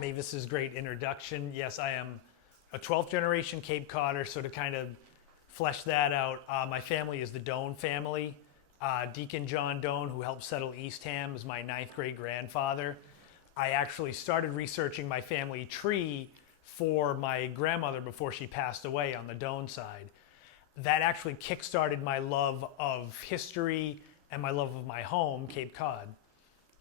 Mavis's great introduction. Yes, I am a 12th generation Cape Codder, so to kind of flesh that out, my family is the Doan family. Deacon John Doan, who helped settle Eastham, is my 9th great grandfather. I actually started researching my family tree for my grandmother before she passed away on the Doan side. That actually kickstarted my love of history and my love of my home, Cape Cod.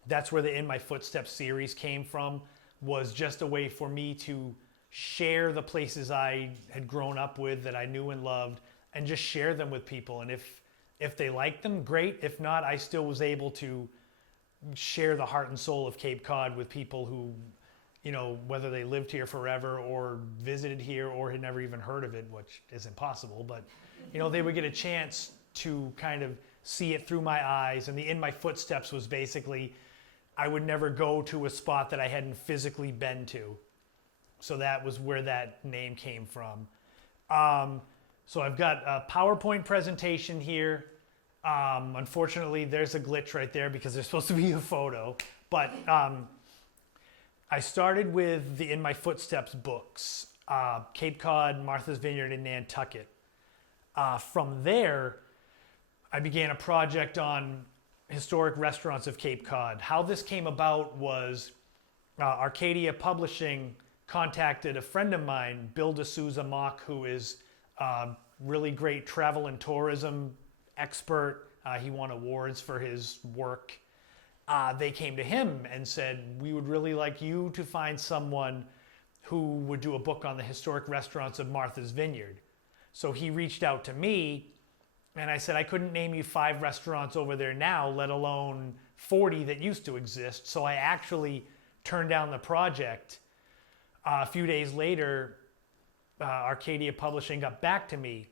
That's where the In My Footsteps series came from, was just a way for me to share the places I had grown up with that I knew and loved, and just share them with people. And if they liked them, great. If not, I still was able to share the heart and soul of Cape Cod with people who, you know, whether they lived here forever or visited here or had never even heard of it, which is impossible, but you know, they would get a chance to kind of see it through my eyes. And the In My Footsteps was basically, I would never go to a spot that I hadn't physically been to. So that was where that name came from. So I've got a PowerPoint presentation here. Unfortunately, there's a glitch right there because there's supposed to be a photo. But I started with the In My Footsteps books, Cape Cod, Martha's Vineyard, and Nantucket. From there, I began a project on historic restaurants of Cape Cod. How this came about was Arcadia Publishing contacted a friend of mine, Bill D'Souza Mock, who is a really great travel and tourism expert. He won awards for his work. They came to him and said, we would really like you to find someone who would do a book on the historic restaurants of Martha's Vineyard. So he reached out to me, and I said I couldn't name you 5 restaurants over there now, let alone 40 that used to exist. So I actually turned down the project. A few days later, Arcadia Publishing got back to me.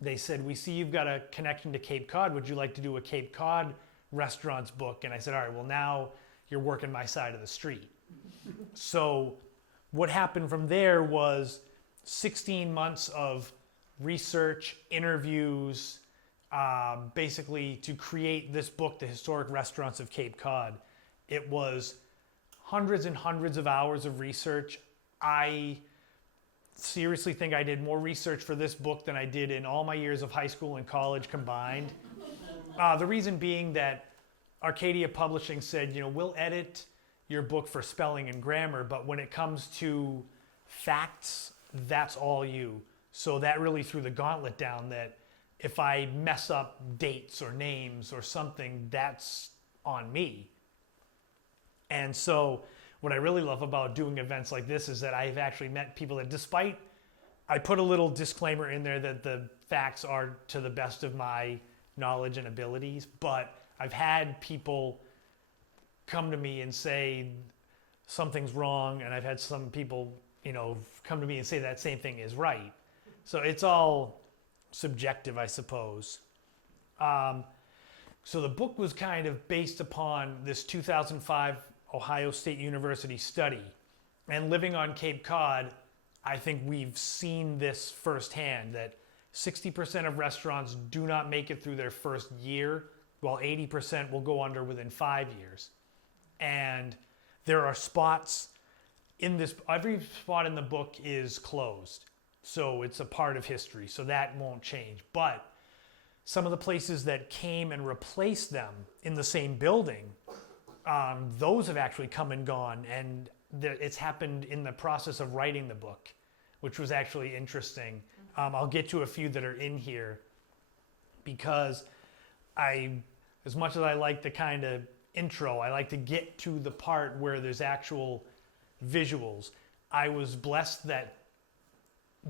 They said, we see you've got a connection to Cape Cod. Would you like to do a Cape Cod restaurants book? And I said, all right, well, now you're working my side of the street. So what happened from there was 16 months of research, interviews, basically to create this book, The Historic Restaurants of Cape Cod. It was hundreds and hundreds of hours of research. I seriously think I did more research for this book than I did in all my years of high school and college combined. The reason being that Arcadia Publishing said, you know, we'll edit your book for spelling and grammar, but when it comes to facts, that's all you. So that really threw the gauntlet down, that if I mess up dates or names or something, that's on me. And so what I really love about doing events like this is that I've actually met people that, despite, I put a little disclaimer in there that the facts are to the best of my knowledge and abilities, but I've had people come to me and say something's wrong, and I've had some people, you know, come to me and say that same thing is right. So it's all subjective, I suppose. So the book was kind of based upon this 2005 Ohio State University study. And living on Cape Cod, I think we've seen this firsthand, that 60% of restaurants do not make it through their first year, while 80% will go under within 5 years. And there are spots in this, every spot in the book is closed. So it's a part of history, so that won't change. But some of the places that came and replaced them in the same building, those have actually come and gone, and it's happened in the process of writing the book, which was actually interesting. I'll get to a few that are in here, because as much as I like the kind of intro, I like to get to the part where there's actual visuals. I was blessed that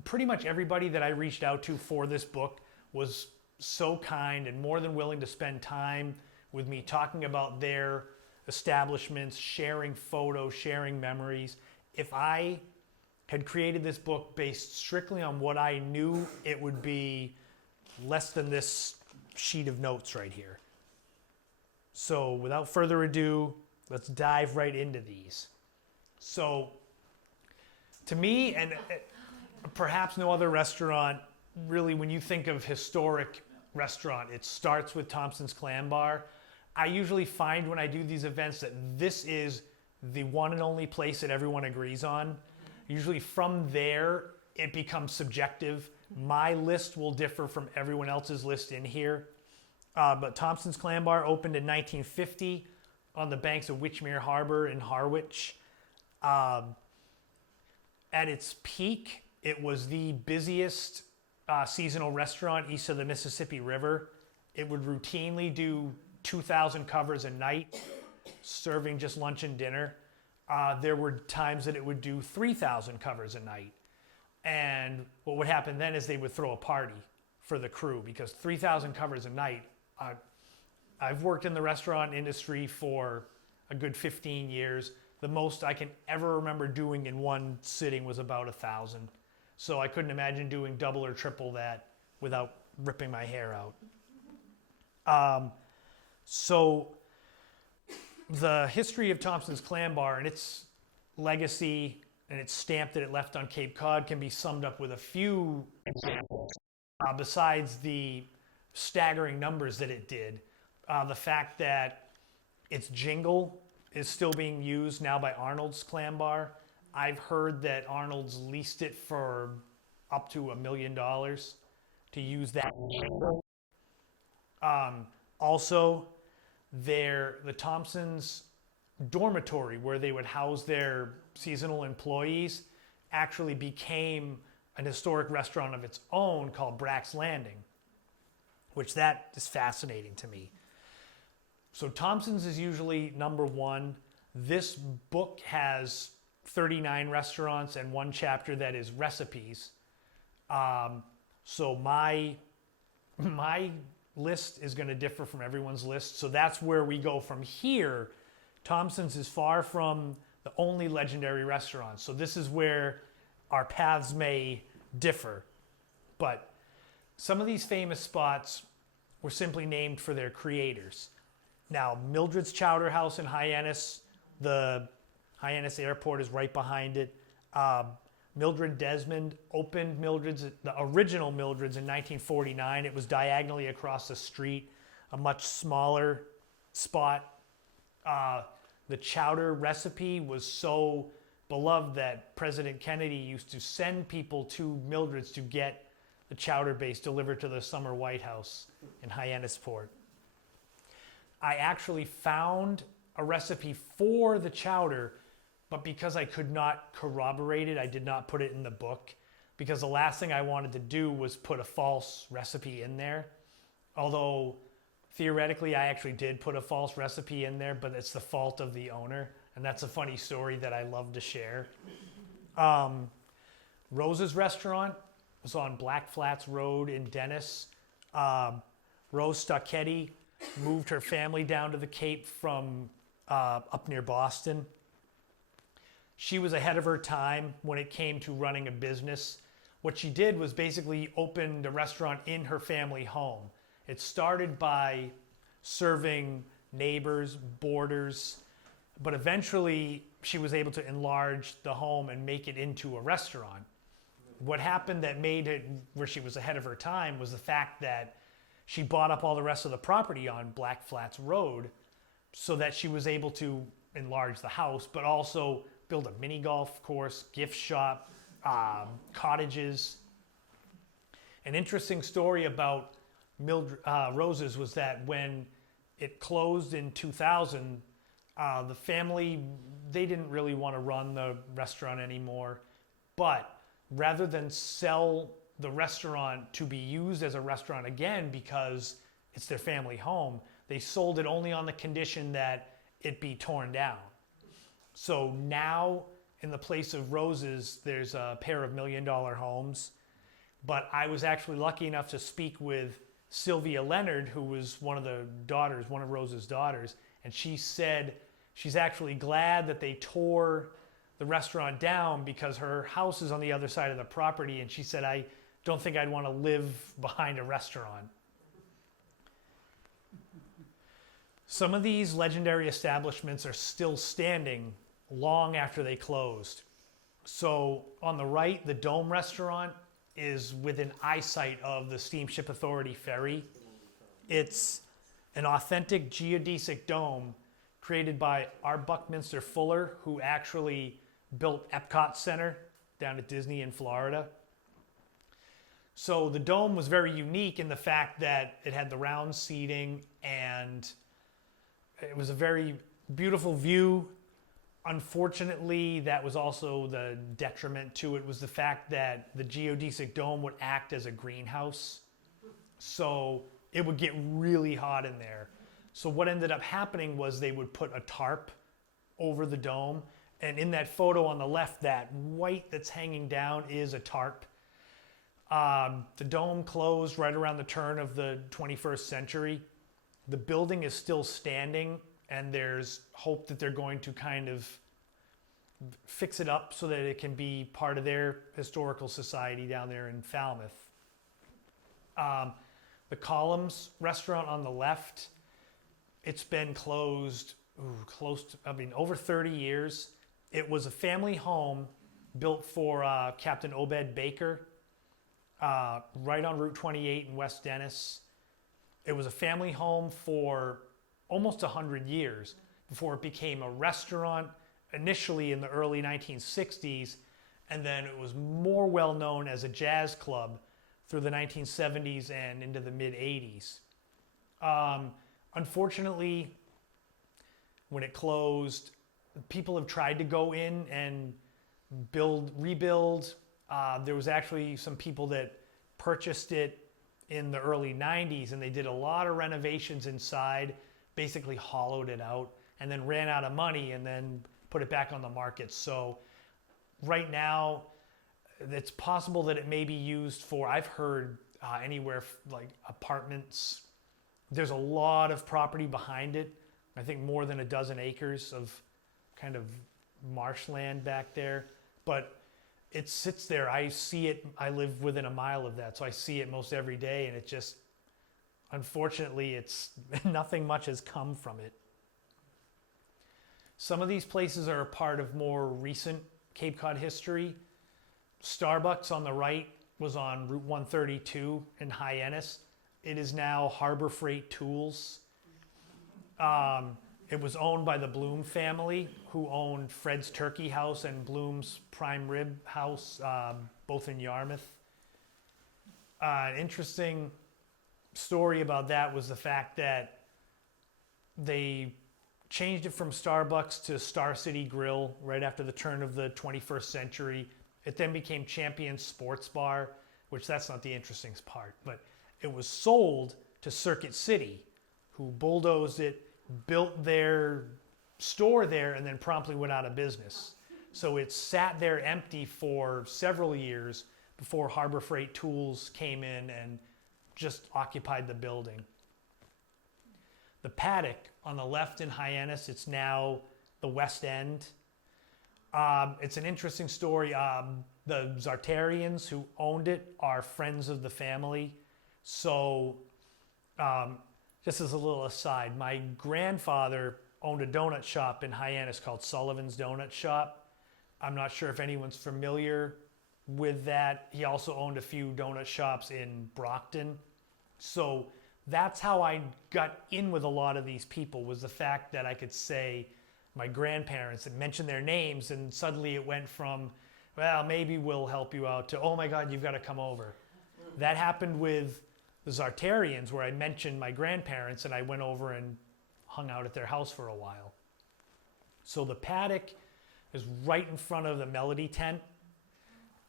pretty much everybody that I reached out to for this book was so kind and more than willing to spend time with me talking about their establishments, sharing photos, sharing memories. If I had created this book based strictly on what I knew, it would be less than this sheet of notes right here. So without further ado, let's dive right into these. So to me, and perhaps no other restaurant, really when you think of historic restaurant, it starts with Thompson's Clam Bar. I usually find when I do these events that this is the one and only place that everyone agrees on. Usually from there, it becomes subjective. My list will differ from everyone else's list in here. But Thompson's Clam Bar opened in 1950 on the banks of Wychmere Harbor in Harwich. At its peak, it was the busiest seasonal restaurant east of the Mississippi River. It would routinely do 2,000 covers a night, serving just lunch and dinner. There were times that it would do 3,000 covers a night. And what would happen then is they would throw a party for the crew, because 3,000 covers a night. I've worked in the restaurant industry for a good 15 years. The most I can ever remember doing in one sitting was about 1,000. So I couldn't imagine doing double or triple that without ripping my hair out. So the history of Thompson's Clam Bar and its legacy and its stamp that it left on Cape Cod can be summed up with a few examples. Besides the staggering numbers that it did, the fact that its jingle is still being used now by Arnold's Clam Bar. I've heard that Arnold's leased it for up to $1 million to use that jingle. Also, the Thompsons dormitory where they would house their seasonal employees actually became an historic restaurant of its own called Brack's Landing, which that is fascinating to me. So Thompson's is usually number one. This book has 39 restaurants and one chapter that is recipes. So my list is going to differ from everyone's list. So that's where we go from here. Thompson's is far from the only legendary restaurant. So this is where our paths may differ. But some of these famous spots were simply named for their creators. Now, Mildred's Chowder House in Hyannis, the Hyannis Airport is right behind it. Mildred Desmond opened the original Mildred's in 1949. It was diagonally across the street, a much smaller spot. The chowder recipe was so beloved that President Kennedy used to send people to Mildred's to get the chowder base delivered to the Summer White House in Hyannisport. I actually found a recipe for the chowder, but because I could not corroborate it, I did not put it in the book, because the last thing I wanted to do was put a false recipe in there. Although theoretically I actually did put a false recipe in there, but it's the fault of the owner, and that's a funny story that I love to share. Rose's restaurant was on Black Flats Road in Dennis. Rose Stocchetti moved her family down to the Cape from up near Boston. She was ahead of her time when it came to running a business. What she did was basically opened a restaurant in her family home. It started by serving neighbors, boarders, but eventually she was able to enlarge the home and make it into a restaurant. What happened that made it where she was ahead of her time was the fact that she bought up all the rest of the property on Black Flats Road so that she was able to enlarge the house, but also build a mini golf course, gift shop, cottages. An interesting story about Rose's was that when it closed in 2000, the family, they didn't really want to run the restaurant anymore, but rather than sell the restaurant to be used as a restaurant again because it's their family home, they sold it only on the condition that it be torn down. So now in the place of Rose's, there's a pair of $1 million homes. But I was actually lucky enough to speak with Sylvia Leonard, who was one of Rose's daughters, and she said she's actually glad that they tore the restaurant down because her house is on the other side of the property, and she said, I don't think I'd want to live behind a restaurant. Some of these legendary establishments are still standing long after they closed. So on the right, the Dome restaurant is within eyesight of the Steamship Authority ferry. It's an authentic geodesic dome created by R. Buckminster Fuller, who actually built Epcot Center down at Disney in Florida. So the dome was very unique in the fact that it had the round seating and it was a very beautiful view. Unfortunately, that was also the detriment to it, was the fact that the geodesic dome would act as a greenhouse. So it would get really hot in there. So what ended up happening was they would put a tarp over the dome. And in that photo on the left, that white that's hanging down is a tarp. The dome closed right around the turn of the 21st century. The building is still standing, and there's hope that they're going to kind of fix it up so that it can be part of their historical society down there in Falmouth. The Columns restaurant on the left, it's been closed over 30 years. It was a family home built for Captain Obed Baker, right on Route 28 in West Dennis. It was a family home for almost 100 years before it became a restaurant, initially in the early 1960s, and then it was more well known as a jazz club through the 1970s and into the mid-80s. Unfortunately, when it closed, people have tried to go in and rebuild. There was actually some people that purchased it in the early 90s, and they did a lot of renovations inside, basically hollowed it out, and then ran out of money and then put it back on the market. So right now, it's possible that it may be used for, I've heard anywhere like apartments. There's a lot of property behind it. I think more than a dozen acres of kind of marshland back there. But it sits there. I see it. I live within a mile of that, so I see it most every day, and it just, unfortunately, it's nothing much has come from it. Some of these places are a part of more recent Cape Cod history. Starbucks on the right was on Route 132 in Hyannis. It is now Harbor Freight Tools. It was owned by the Bloom family, who owned Fred's Turkey House and Bloom's Prime Rib House, both in Yarmouth. An interesting story about that was the fact that they changed it from Starbucks to Star City Grill right after the turn of the 21st century. It then became Champion Sports Bar, which that's not the interesting part, but it was sold to Circuit City, who bulldozed it, built their store there, and then promptly went out of business. So it sat there empty for several years before Harbor Freight Tools came in and just occupied the building. The Paddock on the left in Hyannis, it's now the West End. It's an interesting story. The Zartarians who owned it are friends of the family. So just as a little aside, my grandfather owned a donut shop in Hyannis called Sullivan's Donut Shop. I'm not sure if anyone's familiar with that. He also owned a few donut shops in Brockton. So that's how I got in with a lot of these people, was the fact that I could say my grandparents and mention their names, and suddenly it went from, well, maybe we'll help you out, to, oh my God, you've got to come over. That happened with the Zartarians, where I mentioned my grandparents and I went over and hung out at their house for a while. So the Paddock is right in front of the Melody Tent.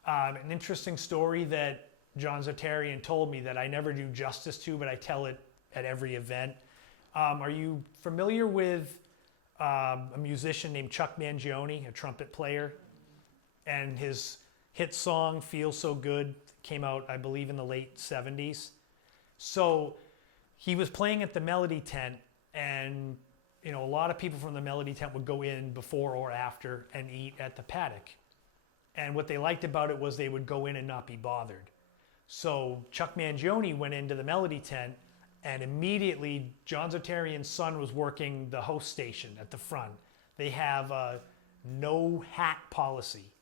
An interesting story that John Zartarian told me that I never do justice to, but I tell it at every event. Are you familiar with a musician named Chuck Mangione, a trumpet player? And his hit song, Feel So Good, came out, I believe, in the late 70s. So he was playing at the Melody Tent, and a lot of people from the Melody Tent would go in before or after and eat at the Paddock. And what they liked about it was they would go in and not be bothered. So Chuck Mangione went into the Melody Tent And immediately, John Zotarian's son was working the host station at the front. They have a no hat policy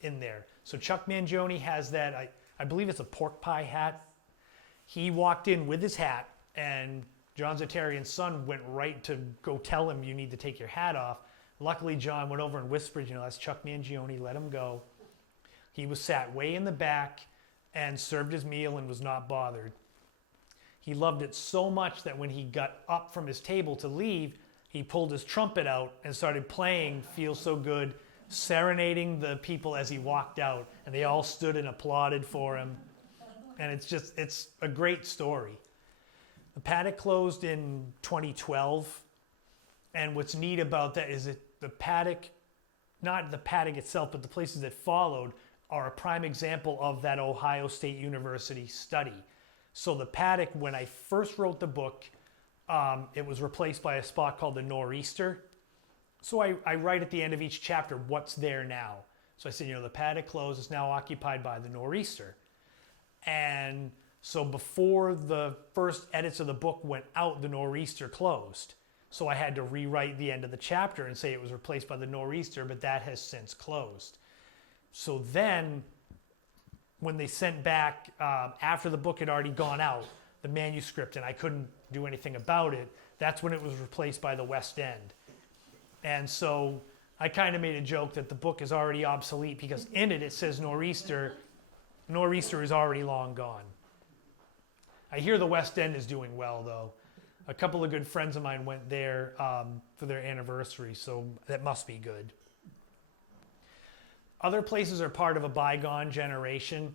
in there. So Chuck Mangione has that, I believe it's a pork pie hat. He walked in with his hat, and John Zotarian's son went right to go tell him, you need to take your hat off. Luckily, John went over and whispered, that's Chuck Mangione, let him go. He was sat way in the back and served his meal and was not bothered. He loved it so much that when he got up from his table to leave, he pulled his trumpet out and started playing Feel So Good, serenading the people as he walked out. And they all stood and applauded for him. And it's a great story. The paddock closed in 2012. And what's neat about that is that the paddock, not the paddock itself, but the places that followed, are a prime example of that Ohio State University study. So the paddock, when I first wrote the book, it was replaced by a spot called the Nor'easter. So I write at the end of each chapter what's there now. So I said, the paddock closed, is now occupied by the Nor'easter. And so before the first edits of the book went out, the Nor'easter closed. So I had to rewrite the end of the chapter and say it was replaced by the Nor'easter, but that has since closed. So then, when they sent back, after the book had already gone out, the manuscript, and I couldn't do anything about it, that's when it was replaced by the West End. And so I kind of made a joke that the book is already obsolete because in it says Nor'easter. Nor'easter is already long gone. I hear the West End is doing well, though. A couple of good friends of mine went there for their anniversary, so that must be good. Other places are part of a bygone generation.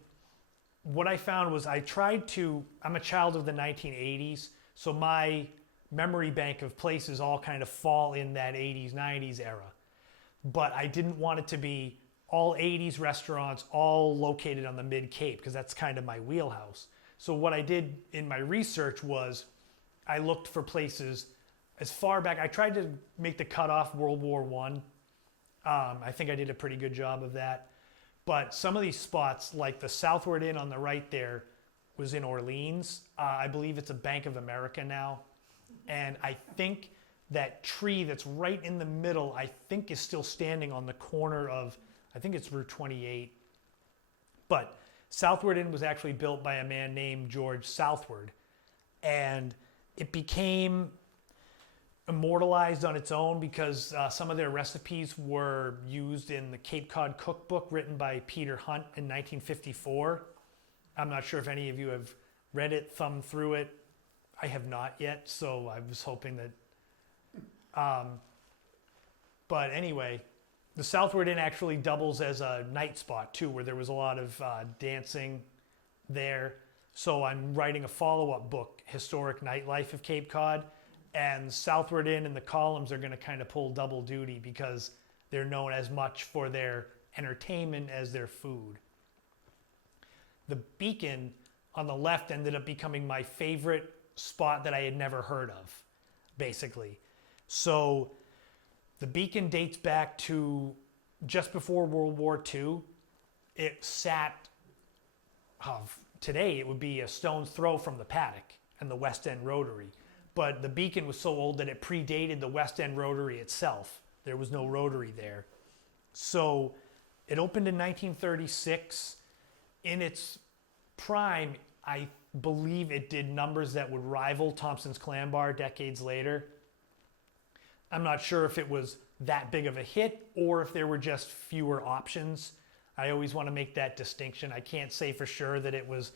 What I found was I'm a child of the 1980s, so my memory bank of places all kind of fall in that 80s, 90s era. But I didn't want it to be all 80s restaurants, all located on the Mid-Cape, because that's kind of my wheelhouse. So what I did in my research was I looked for places as far back. I tried to make the cutoff World War I. I think I did a pretty good job of that. But some of these spots, like the Southward Inn on the right there, was in Orleans. I believe it's a Bank of America now. And I think that tree that's right in the middle, I think is still standing on the corner of, I think it's Route 28. But Southward Inn was actually built by a man named George Southward. And it became immortalized on its own because some of their recipes were used in the Cape Cod cookbook written by Peter Hunt in 1954. I'm not sure if any of you have read it, thumbed through it. I have not yet, so I was hoping that. But anyway, the Southward Inn actually doubles as a night spot too, where there was a lot of dancing there. So I'm writing a follow-up book, Historic Nightlife of Cape Cod. And Southward Inn and the Columns are going to kind of pull double duty because they're known as much for their entertainment as their food. The Beacon on the left ended up becoming my favorite spot that I had never heard of, basically. So the Beacon dates back to just before World War II. It sat, today it would be a stone's throw from the paddock and the West End Rotary. But the Beacon was so old that it predated the West End Rotary itself. There was no Rotary there. So it opened in 1936. In its prime, I believe it did numbers that would rival Thompson's Clam Bar decades later. I'm not sure if it was that big of a hit or if there were just fewer options. I always want to make that distinction. I can't say for sure that it was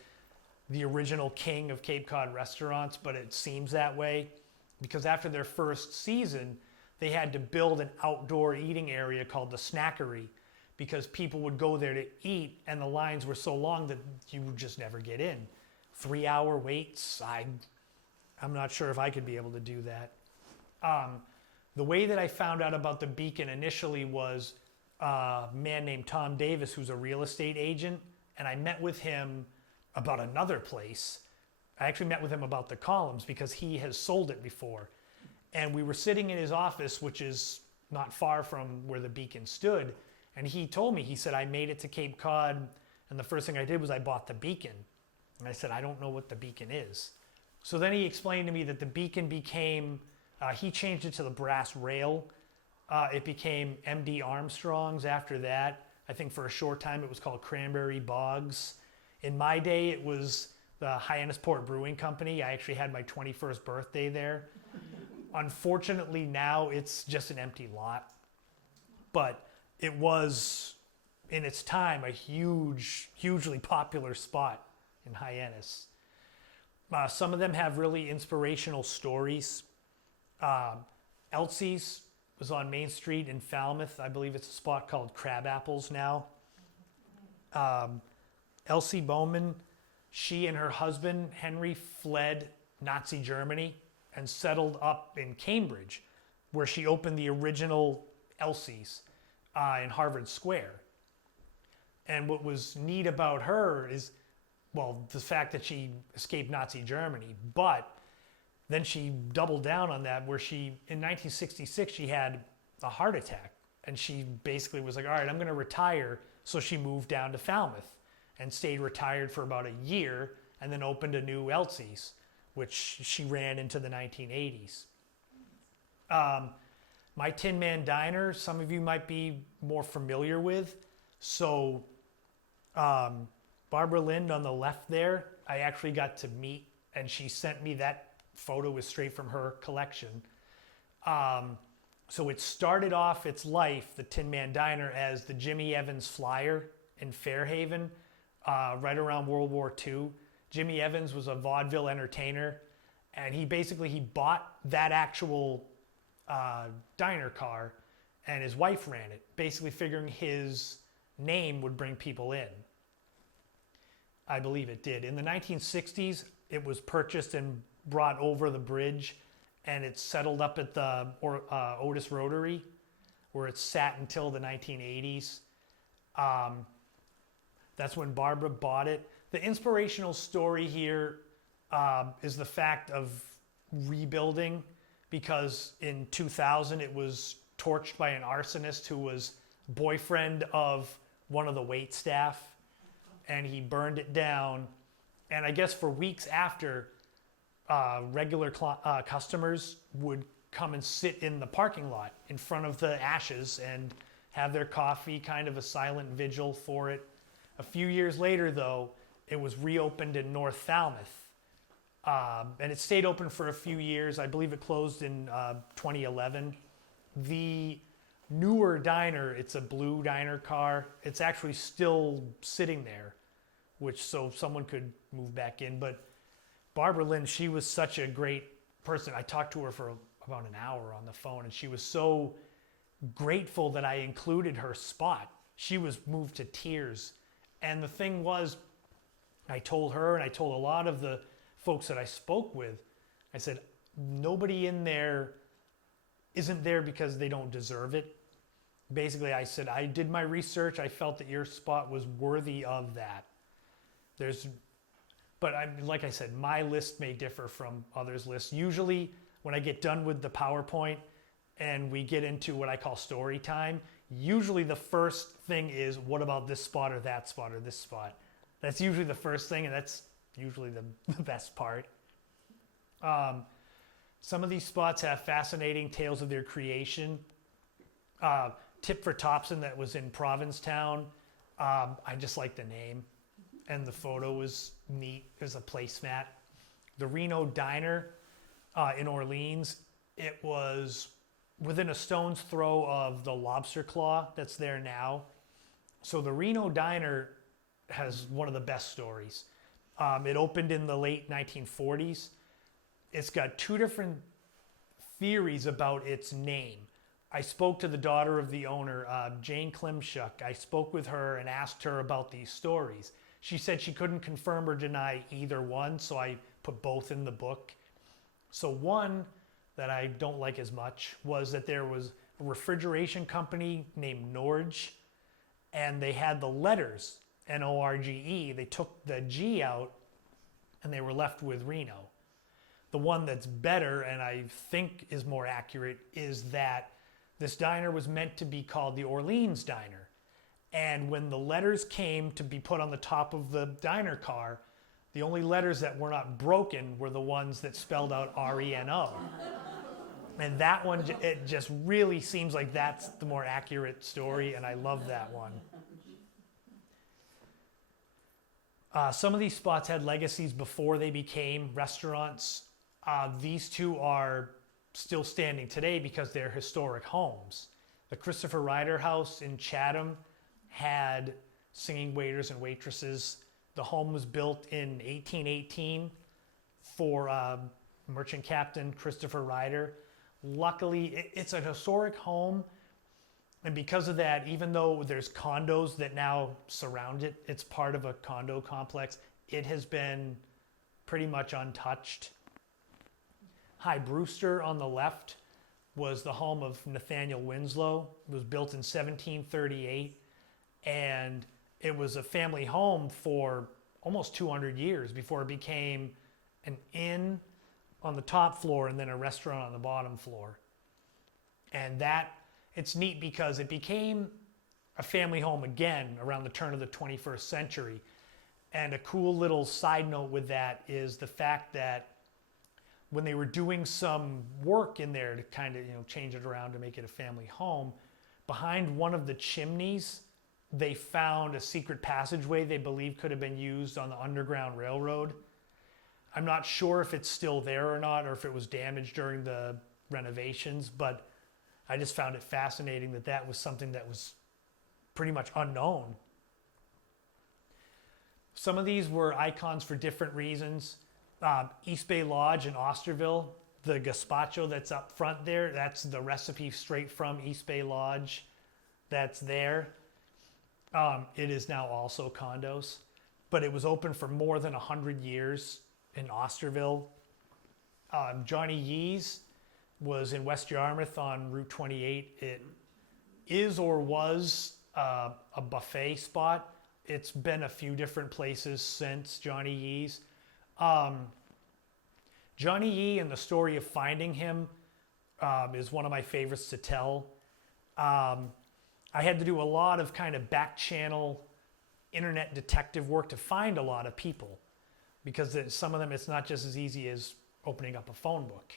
the original king of Cape Cod restaurants, but it seems that way because after their first season, they had to build an outdoor eating area called the Snackery because people would go there to eat and the lines were so long that you would just never get in. 3-hour waits, I'm not sure if I could be able to do that. The way that I found out about the Beacon initially was a man named Tom Davis, who's a real estate agent, and I met with him about another place. I actually met with him about the Columns because he has sold it before. And we were sitting in his office, which is not far from where the Beacon stood. And he told me, he said, I made it to Cape Cod. And the first thing I did was I bought the Beacon. And I said, I don't know what the Beacon is. So then he explained to me that the beacon became, he changed it to the brass rail. It became MD Armstrong's after that. I think for a short time it was called Cranberry Bogs. In my day, it was the Hyannisport Brewing Company. I actually had my 21st birthday there. Unfortunately, now it's just an empty lot. But it was, in its time, a hugely popular spot in Hyannis. Some of them have really inspirational stories. Elsie's was on Main Street in Falmouth. I believe it's a spot called Crab Apples now. Elsie Bowman, she and her husband, Henry, fled Nazi Germany and settled up in Cambridge, where she opened the original Elsie's in Harvard Square. And what was neat about her is, well, the fact that she escaped Nazi Germany, but then she doubled down on that, where in 1966, she had a heart attack. And she basically was like, all right, I'm going to retire. So she moved down to Falmouth and stayed retired for about a year and then opened a new Elsie's, which she ran into the 1980s. My Tin Man Diner, some of you might be more familiar with. So Barbara Lind on the left there, I actually got to meet, and she sent me that photo was straight from her collection. So it started off its life, the Tin Man Diner, as the Jimmy Evans Flyer in Fairhaven, right around World War II. Jimmy Evans was a vaudeville entertainer, and he bought that actual diner car, and his wife ran it, basically figuring his name would bring people in. I believe it did. In the 1960s, it was purchased and brought over the bridge, and it settled up at the Otis Rotary, where it sat until the 1980s. That's when Barbara bought it. The inspirational story here is the fact of rebuilding, because in 2000 it was torched by an arsonist who was boyfriend of one of the wait staff, and he burned it down. And I guess for weeks after, regular customers would come and sit in the parking lot in front of the ashes and have their coffee, kind of a silent vigil for it. A few years later, though, it was reopened in North Falmouth. And it stayed open for a few years. I believe it closed in 2011. The newer diner, it's a blue diner car. It's actually still sitting there, so someone could move back in. But Barbara Lind, she was such a great person. I talked to her for about an hour on the phone, and she was so grateful that I included her spot. She was moved to tears. And the thing was, I told her, and I told a lot of the folks that I spoke with, I said, nobody in there isn't there because they don't deserve it. Basically, I said, I did my research. I felt that your spot was worthy of that. But like I said, my list may differ from others' lists. Usually, when I get done with the PowerPoint and we get into what I call story time, usually the first thing is, what about this spot or that spot or this spot? That's usually the first thing, and that's usually the best part. Some of these spots have fascinating tales of their creation. Tip for Topson, that was in Provincetown. I just like the name, and the photo was neat. There's a placemat. The Reno Diner in Orleans, it was within a stone's throw of the Lobster Claw that's there now. So the Reno Diner has one of the best stories. It opened in the late 1940s. It's got two different theories about its name. I spoke to the daughter of the owner, Jane Klimchuk. I spoke with her and asked her about these stories. She said she couldn't confirm or deny either one, so I put both in the book. So one that I don't like as much was that there was a refrigeration company named Norge, and they had the letters N-O-R-G-E. They took the G out, and they were left with Reno. The one that's better, and I think is more accurate, is that this diner was meant to be called the Orleans Diner. And when the letters came to be put on the top of the diner car, The only letters that were not broken were the ones that spelled out RENO. And that one, it just really seems like that's the more accurate story, and I love that one. Some of these spots had legacies before they became restaurants. These two are still standing today because they're historic homes. The Christopher Ryder House in Chatham had singing waiters and waitresses. The home was built in 1818 for merchant captain Christopher Ryder. Luckily, it's a historic home, and because of that, even though there's condos that now surround it, it's part of a condo complex, it has been pretty much untouched. High Brewster on the left was the home of Nathaniel Winslow. It was built in 1738, and it was a family home for almost 200 years before it became an inn on the top floor and then a restaurant on the bottom floor. And that, it's neat because it became a family home again around the turn of the 21st century. And a cool little side note with that is the fact that when they were doing some work in there to kind of, change it around to make it a family home, behind one of the chimneys, they found a secret passageway they believe could have been used on the Underground Railroad. I'm not sure if it's still there or not, or if it was damaged during the renovations, but I just found it fascinating that that was something that was pretty much unknown. Some of these were icons for different reasons. East Bay Lodge in Osterville, the gazpacho that's up front there, that's the recipe straight from East Bay Lodge that's there. It is now also condos, but it was open for more than 100 years in Osterville. Johnny Yee's was in West Yarmouth on Route 28. It is or was a buffet spot. It's been a few different places since Johnny Yee's. Johnny Yee and the story of finding him is one of my favorites to tell. I had to do a lot of kind of back channel internet detective work to find a lot of people, because some of them it's not just as easy as opening up a phone book.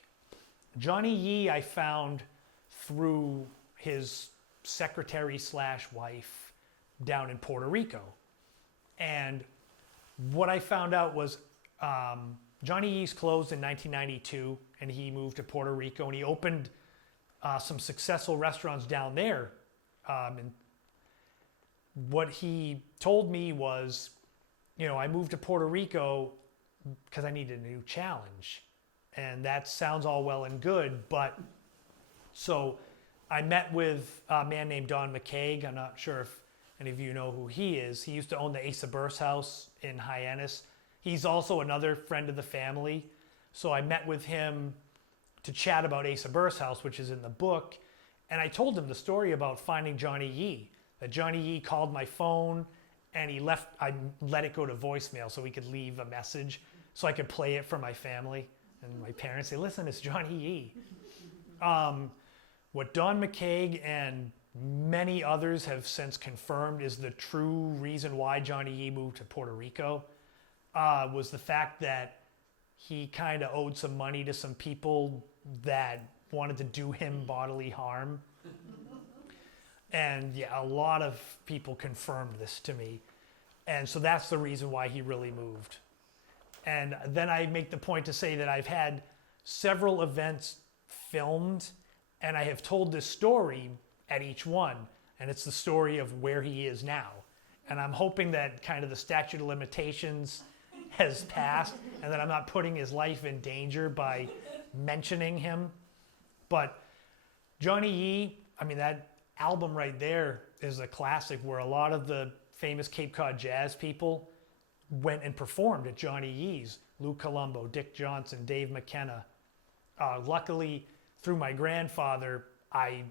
Johnny Yee I found through his secretary / wife down in Puerto Rico. And what I found out was Johnny Yee's closed in 1992 and he moved to Puerto Rico and he opened some successful restaurants down there. And what he told me was, I moved to Puerto Rico because I needed a new challenge. And that sounds all well and good, but so I met with a man named Don McCaig. I'm not sure if any of you know who he is. He used to own the Asa Burse House in Hyannis. He's also another friend of the family. So I met with him to chat about Asa Burse House, which is in the book. And I told him the story about finding Johnny Yee, that Johnny Yee called my phone and I let it go to voicemail so he could leave a message so I could play it for my family. And my parents say, listen, it's Johnny Yee. What Don McCaig and many others have since confirmed is the true reason why Johnny Yee moved to Puerto Rico was the fact that he kind of owed some money to some people that wanted to do him bodily harm. And yeah, a lot of people confirmed this to me. And so that's the reason why he really moved. And then I make the point to say that I've had several events filmed and I have told this story at each one. And it's the story of where he is now. And I'm hoping that kind of the statute of limitations has passed and that I'm not putting his life in danger by mentioning him. But Johnny Yee, that album right there is a classic where a lot of the famous Cape Cod jazz people went and performed at Johnny Yee's. Lou Colombo, Dick Johnson, Dave McKenna. Luckily, through my grandfather, I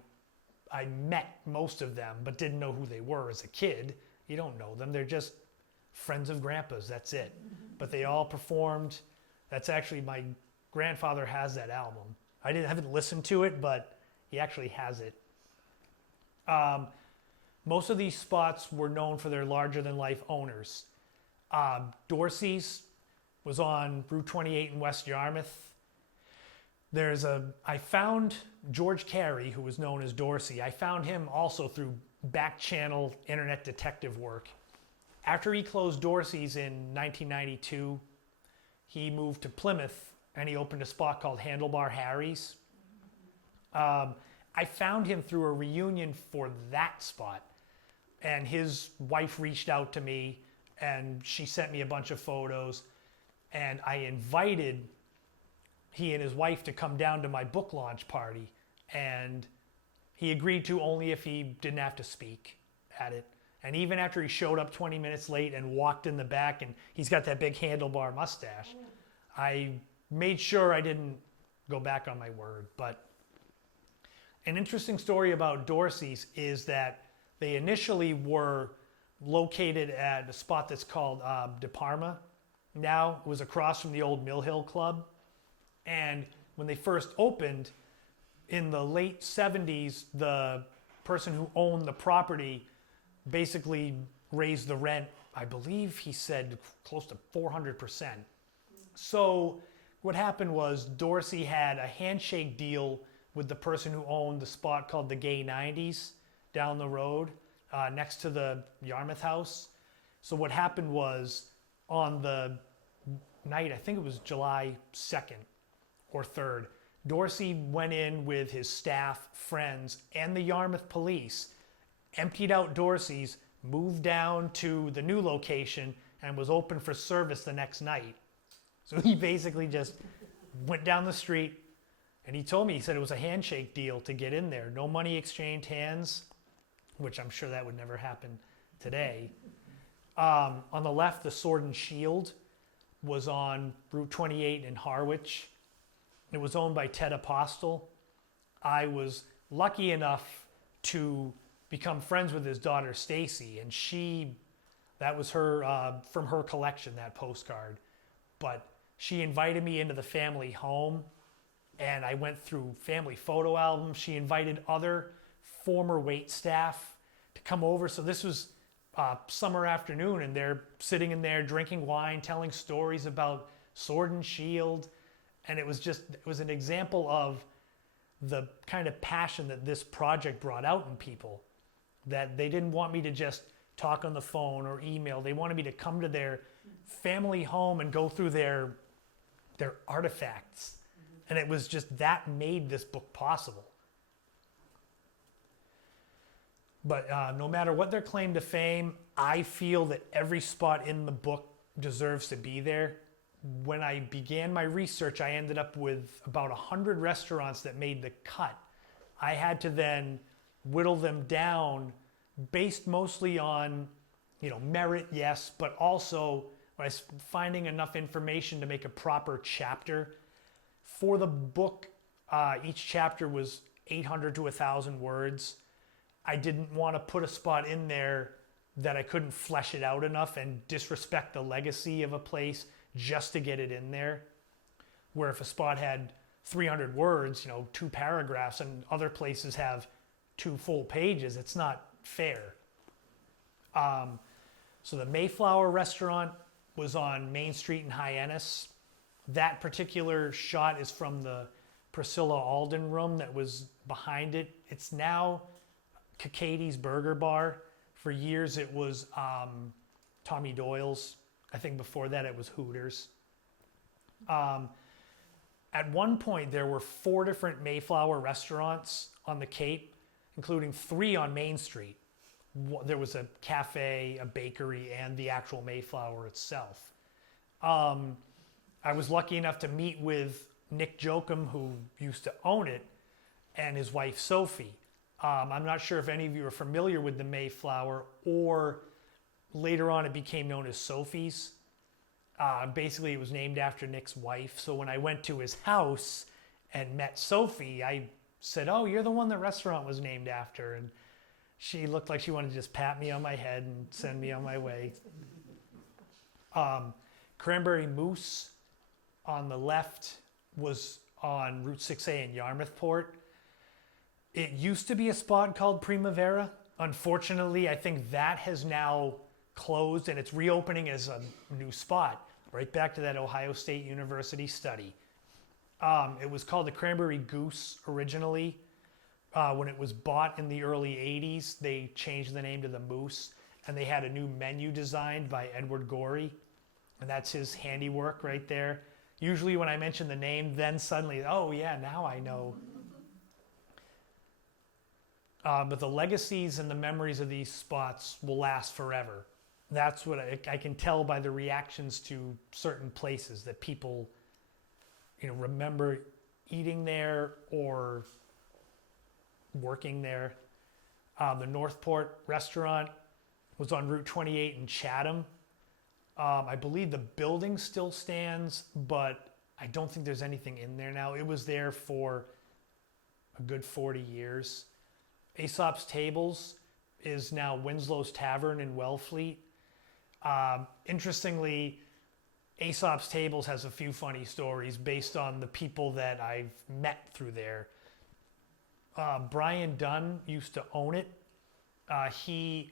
met most of them, but didn't know who they were as a kid. You don't know them. They're just friends of Grandpa's. That's it. But they all performed. That's actually, my grandfather has that album. I haven't listened to it, but he actually has it. Most of these spots were known for their larger-than-life owners. Dorsey's was on Route 28 in West Yarmouth. I found George Carey, who was known as Dorsey. I found him also through back channel internet detective work. After he closed Dorsey's in 1992, he moved to Plymouth and he opened a spot called Handlebar Harry's. I found him through a reunion for that spot, and his wife reached out to me and she sent me a bunch of photos, and I invited he and his wife to come down to my book launch party, and he agreed to only if he didn't have to speak at it. And even after he showed up 20 minutes late and walked in the back, and he's got that big handlebar mustache, I made sure I didn't go back on my word. But an interesting story about Dorsey's is that they initially were located at a spot that's called De Parma. Now it was across from the old Mill Hill Club. And when they first opened in the late 70s, the person who owned the property basically raised the rent, I believe he said close to 400%. So what happened was Dorsey had a handshake deal with the person who owned the spot called the Gay 90s down the road next to the Yarmouth House. So what happened was on the night, I think it was July 2nd or 3rd, Dorsey went in with his staff, friends, and the Yarmouth police, emptied out Dorsey's, moved down to the new location, and was open for service the next night. So he basically just went down the street, and he told me, he said it was a handshake deal to get in there. No money exchanged hands, which I'm sure that would never happen today. On the left, the Sword and Shield was on Route 28 in Harwich. It was owned by Ted Apostle. I was lucky enough to become friends with his daughter, Stacy, and that was her, from her collection, that postcard. But she invited me into the family home, and I went through family photo albums. She invited other former wait staff to come over. So this was summer afternoon, and they're sitting in there drinking wine, telling stories about Sword and Shield. And it was an example of the kind of passion that this project brought out in people, that they didn't want me to just talk on the phone or email. They wanted me to come to their family home and go through their artifacts. And it was just that made this book possible. But no matter what their claim to fame, I feel that every spot in the book deserves to be there. When I began my research, I ended up with about 100 restaurants that made the cut. I had to then whittle them down based mostly on, merit, yes, but also I was finding enough information to make a proper chapter. For the book, each chapter was 800 to 1,000 words. I didn't want to put a spot in there that I couldn't flesh it out enough and disrespect the legacy of a place just to get it in there. Where if a spot had 300 words, 2 paragraphs, and other places have 2 full pages, it's not fair. So the Mayflower restaurant was on Main Street in Hyannis. That particular shot is from the Priscilla Alden room that was behind it. It's now Cacades Burger Bar. For years it was Tommy Doyle's. I think before that it was Hooters. At one point there were 4 different Mayflower restaurants on the Cape, including 3 on Main Street. There was a cafe, a bakery, and the actual Mayflower itself. I was lucky enough to meet with Nick Jokum, who used to own it, and his wife Sophie. I'm not sure if any of you are familiar with the Mayflower, or later on it became known as Sophie's. Basically it was named after Nick's wife. So when I went to his house and met Sophie, I said, "Oh, you're the one the restaurant was named after." And she looked like she wanted to just pat me on my head and send me on my way. Cranberry Moose on the left was on Route 6A in Yarmouthport. It used to be a spot called Primavera. Unfortunately, I think that has now closed and it's reopening as a new spot. right back to that Ohio State University study. It was called the Cranberry Goose originally. When it was bought in the early 80s, they changed the name to the Moose, and they had a new menu designed by Edward Gorey, and that's his handiwork right there. Usually when I mention the name, then suddenly, oh yeah, now I know. But the legacies and the memories of these spots will last forever. That's what I can tell by the reactions to certain places that people, remember eating there or working there. The Northport restaurant was on Route 28 in Chatham. I believe the building still stands, but I don't think there's anything in there now. It was there for a good 40 years. Aesop's Tables is now Winslow's Tavern in Wellfleet. Interestingly, Aesop's Tables has a few funny stories based on the people that I've met through there. Brian Dunn used to own it. He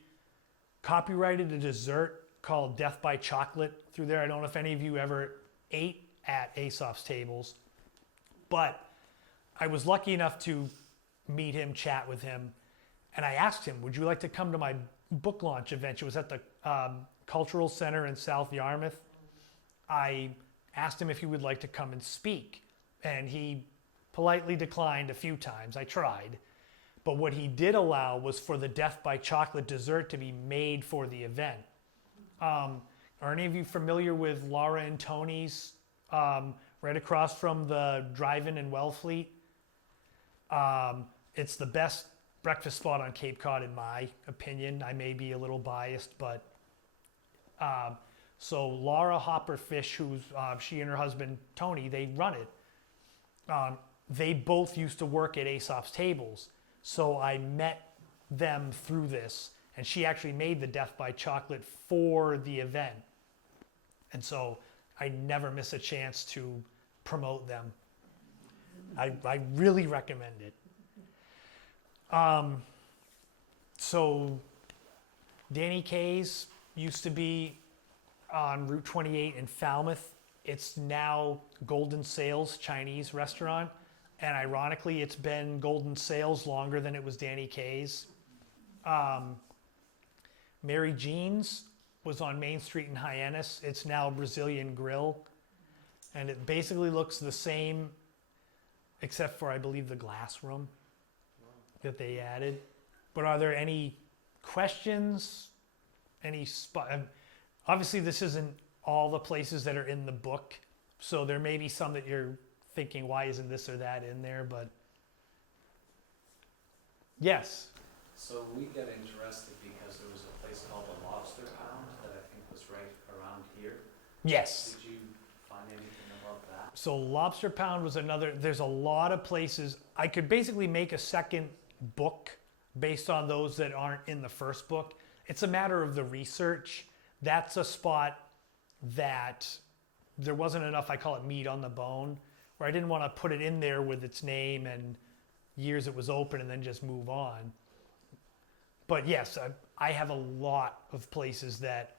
copyrighted a dessert called Death by Chocolate through there. I don't know if any of you ever ate at Aesop's Tables, but I was lucky enough to meet him, chat with him, and I asked him, would you like to come to my book launch event? It was at the Cultural Center in South Yarmouth. I asked him if he would like to come and speak, and he politely declined a few times. I tried, but what he did allow was for the Death by Chocolate dessert to be made for the event. Are any of you familiar with Laura and Tony's, right across from the drive-in in Wellfleet? It's the best breakfast spot on Cape Cod in my opinion. I may be a little biased, but so Laura Hopper Fish, who's she and her husband Tony, they run it. They both used to work at Aesop's Tables, so I met them through this, and she actually made the Death by Chocolate for the event, and so I never miss a chance to promote them. I really recommend it. So Danny Kaye's used to be on Route 28 in Falmouth. It's now Golden Sails Chinese restaurant. And ironically, it's been Golden Sails longer than it was Danny Kaye's. Mary Jean's was on Main Street in Hyannis. It's now Brazilian Grill. And it basically looks the same, except for, I believe, the glass room that they added. But are there any questions? Any spot? Obviously, this isn't all the places that are in the book. So there may be some that you're thinking, why isn't this or that in there? But yes. So we got interested because there was a place called the Lobster Pound that I think was right around here. Yes. Did you find anything about that? So Lobster Pound was another, there's a lot of places. I could basically make a second book based on those that aren't in the first book. It's a matter of the research. That's a spot that there wasn't enough, I call it meat on the bone, where I didn't want to put it in there with its name and years it was open and then just move on. But yes, I have a lot of places that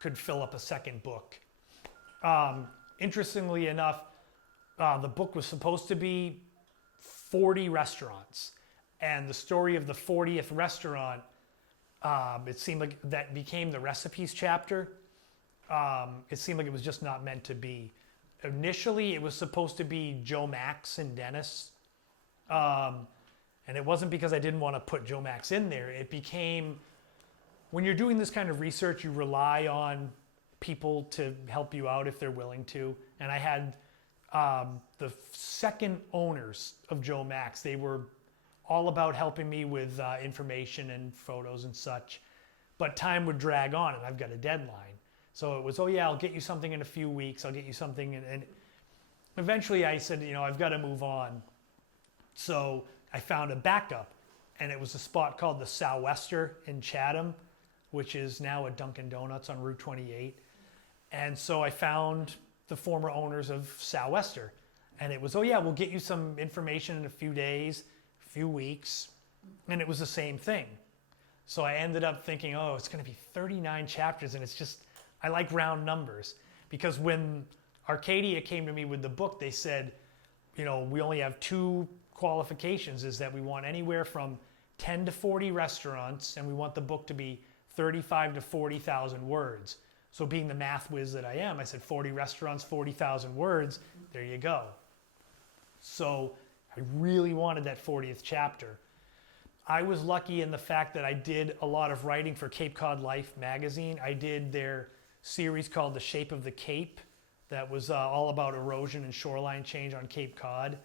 could fill up a second book. Interestingly enough, the book was supposed to be 40 restaurants. And the story of the 40th restaurant, it seemed like that became the recipes chapter. It seemed like it was just not meant to be. Initially, it was supposed to be Joe Max and Dennis. And it wasn't because I didn't want to put Joe Max in there. It became, when you're doing this kind of research, you rely on people to help you out if they're willing to. And I had the second owners of Joe Max. They were all about helping me with information and photos and such. But time would drag on and I've got a deadline. So it was, oh yeah, I'll get you something in a few weeks. I'll get you something. And eventually I said, I've got to move on. So I found a backup, and it was a spot called the Sou'wester in Chatham, which is now a Dunkin' Donuts on Route 28. And so I found the former owners of Sou'wester, and it was, oh yeah, we'll get you some information in a few days, a few weeks, and it was the same thing. So I ended up thinking, oh, it's going to be 39 chapters, and it's just I like round numbers because when Arcadia came to me with the book, they said, we only have 2 qualifications, is that we want anywhere from 10 to 40 restaurants, and we want the book to be 35 to 40,000 words. So being the math whiz that I am, I said 40 restaurants, 40,000 words, there you go. So I really wanted that 40th chapter. I was lucky in the fact that I did a lot of writing for Cape Cod Life magazine. I did their series called The Shape of the Cape that was all about erosion and shoreline change on Cape Cod.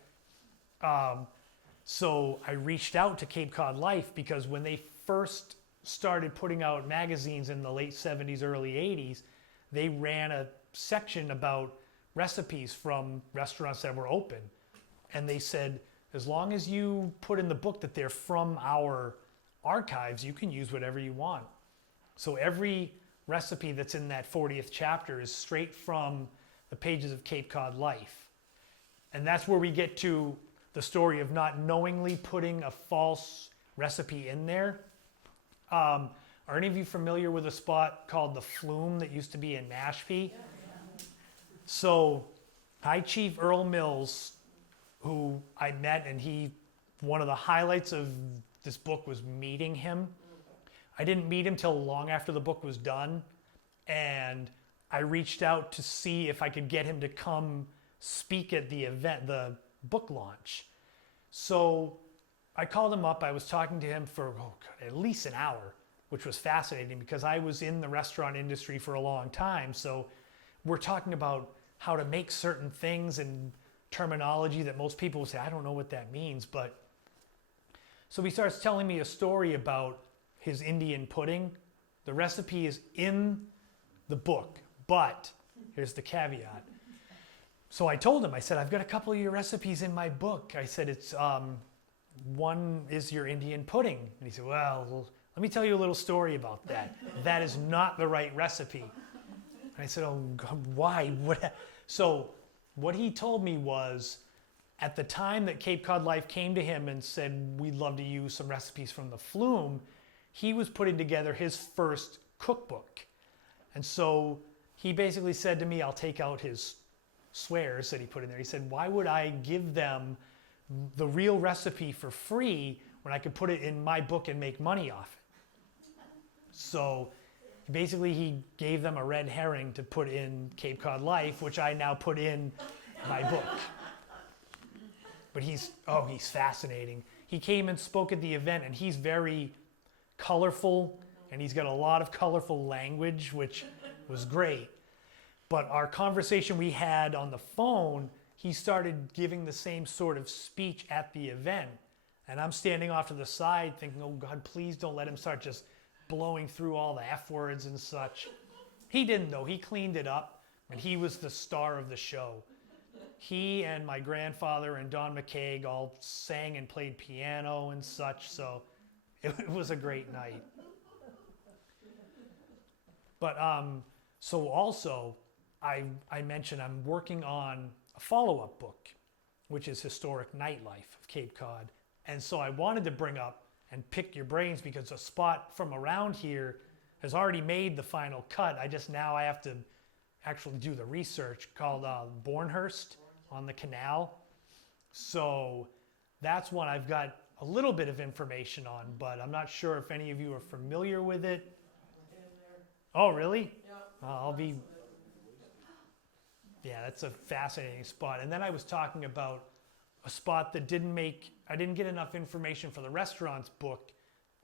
So I reached out to Cape Cod Life because when they first started putting out magazines in the late 70s, early 80s, they ran a section about recipes from restaurants that were open. And they said, as long as you put in the book that they're from our archives, you can use whatever you want. So every recipe that's in that 40th chapter is straight from the pages of Cape Cod Life. And that's where we get to the story of not knowingly putting a false recipe in there. Are any of you familiar with a spot called the Flume that used to be in Mashpee? So High Chief Earl Mills, who I met, and one of the highlights of this book was meeting him. I didn't meet him till long after the book was done, and I reached out to see if I could get him to come speak at the event, the book launch. So I called him up. I was talking to him for at least an hour, which was fascinating because I was in the restaurant industry for a long time. So we're talking about how to make certain things and terminology that most people would say, I don't know what that means. But so he starts telling me a story about his Indian pudding. The recipe is in the book, but here's the caveat. So I told him, I said, I've got a couple of your recipes in my book. I said, it's one is your Indian pudding. And he said, well, let me tell you a little story about that. That is not the right recipe. And I said, oh, God, why? So what he told me was, at the time that Cape Cod Life came to him and said, we'd love to use some recipes from the Flume, he was putting together his first cookbook. And so he basically said to me, I'll take out his swears that he put in there. He said, why would I give them the real recipe for free when I could put it in my book and make money off it? So basically he gave them a red herring to put in Cape Cod Life, which I now put in my book. But he's fascinating. He came and spoke at the event, and he's very colorful, and he's got a lot of colorful language, which was great. But our conversation we had on the phone, he started giving the same sort of speech at the event. And I'm standing off to the side thinking, oh God, please don't let him start just blowing through all the F words and such. He didn't though, he cleaned it up, and he was the star of the show. He and my grandfather and Don McCaig all sang and played piano and such, so it was a great night. But so also, I mentioned I'm working on a follow-up book, which is Historic Nightlife of Cape Cod. And so I wanted to bring up and pick your brains because a spot from around here has already made the final cut. Now I have to actually do the research, called Bourne on the canal. So that's one I've got a little bit of information on, but I'm not sure if any of you are familiar with it. Oh, really? Yeah. Yeah, that's a fascinating spot. And then I was talking about a spot that I didn't get enough information for the restaurants book,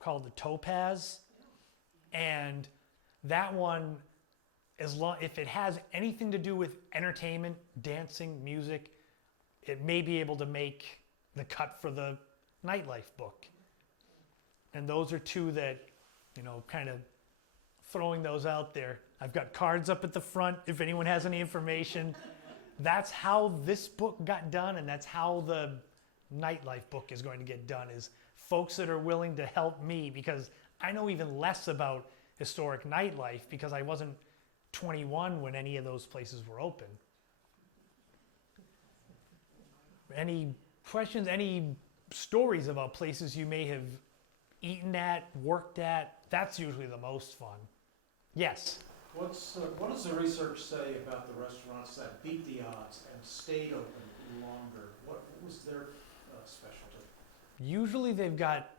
called the Topaz. And that one, if it has anything to do with entertainment, dancing, music, it may be able to make the cut for the nightlife book. And those are two that, kind of throwing those out there. I've got cards up at the front if anyone has any information. That's how this book got done, and that's how the nightlife book is going to get done, is folks that are willing to help me, because I know even less about historic nightlife because I wasn't 21 when any of those places were open. Any questions, any stories about places you may have eaten at, worked at? That's usually the most fun. Yes? What does the research say about the restaurants that beat the odds and stayed open longer? What was their specialty? Usually they've got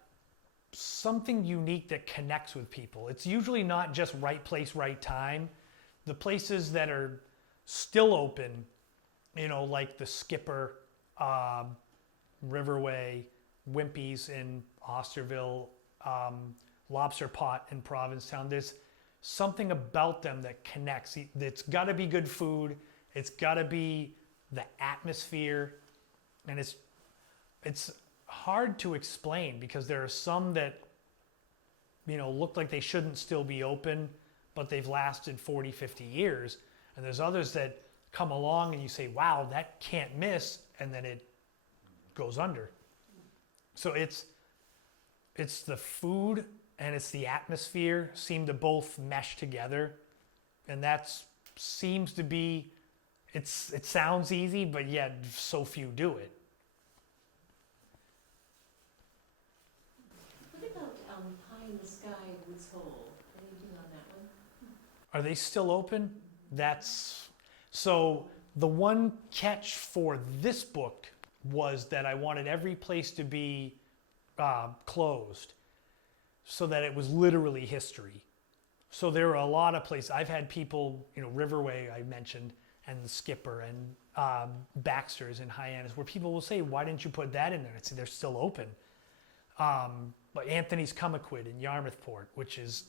something unique that connects with people. It's usually not just right place, right time. The places that are still open, like the Skipper, Riverway, Wimpy's in Osterville, Lobster Pot in Provincetown. There's something about them that connects. It's got to be good food. It's got to be the atmosphere, and it's hard to explain because there are some that look like they shouldn't still be open, but they've lasted 40, 50 years, and there's others that come along and you say, wow, that can't miss, and then it goes under. So it's the food and it's the atmosphere seem to both mesh together, and that seems to be, it sounds easy, but yet so few do it. What about Pie in the Sky, Woods Hole? Anything on that one? Are they still open? So the one catch for this book was that I wanted every place to be closed so that it was literally history. So there are a lot of places. I've had people, Riverway I mentioned, and the Skipper, and Baxter's in Hyannis, where people will say, why didn't you put that in there? I'd say they're still open. But Anthony's Cummaquid in Yarmouthport, which is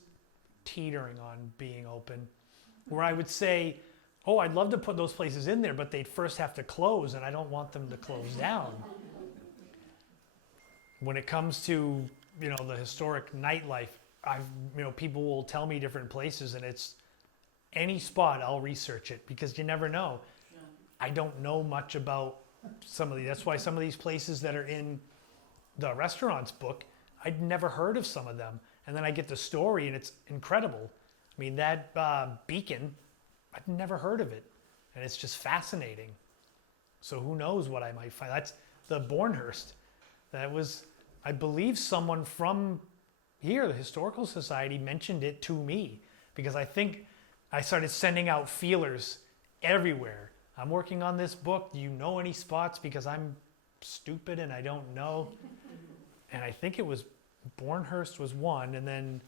teetering on being open, where I would say, oh, I'd love to put those places in there, but they'd first have to close, and I don't want them to close down. When it comes to, the historic nightlife, people will tell me different places, and it's any spot, I'll research it, because you never know. Yeah. I don't know much about some of these. That's why some of these places that are in the restaurants book, I'd never heard of some of them. And then I get the story, and it's incredible. I mean, that Beacon, I'd never heard of it, and it's just fascinating. So who knows what I might find. That's the Bournehurst. That was, I believe, someone from here, the Historical Society, mentioned it to me, because I think I started sending out feelers everywhere. I'm working on this book. Do you know any spots? Because I'm stupid and I don't know. And I think it was Bournehurst was one, and then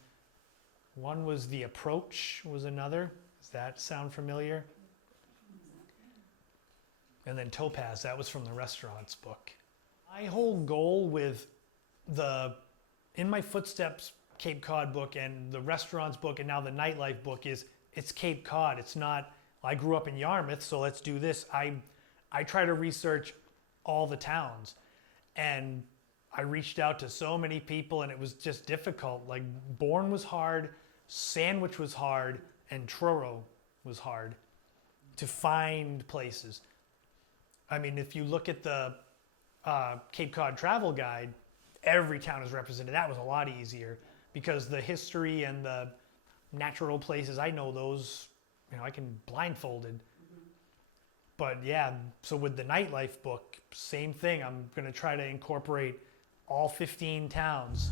one was The Approach was another. Does that sound familiar? And then Topaz, that was from the restaurants book. My whole goal with the In My Footsteps Cape Cod book and the restaurants book and now the nightlife book is, it's Cape Cod. It's not, I grew up in Yarmouth, so let's do this. I try to research all the towns, and I reached out to so many people, and it was just difficult. Like Bourne was hard, Sandwich was hard, and Truro was hard to find places. I mean, if you look at the Cape Cod Travel Guide, every town is represented. That was a lot easier because the history and the natural places, I know those, I can blindfolded. But yeah, so with the nightlife book, same thing. I'm going to try to incorporate all 15 towns.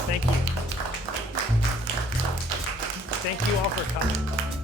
Thank you. Thank you all for coming.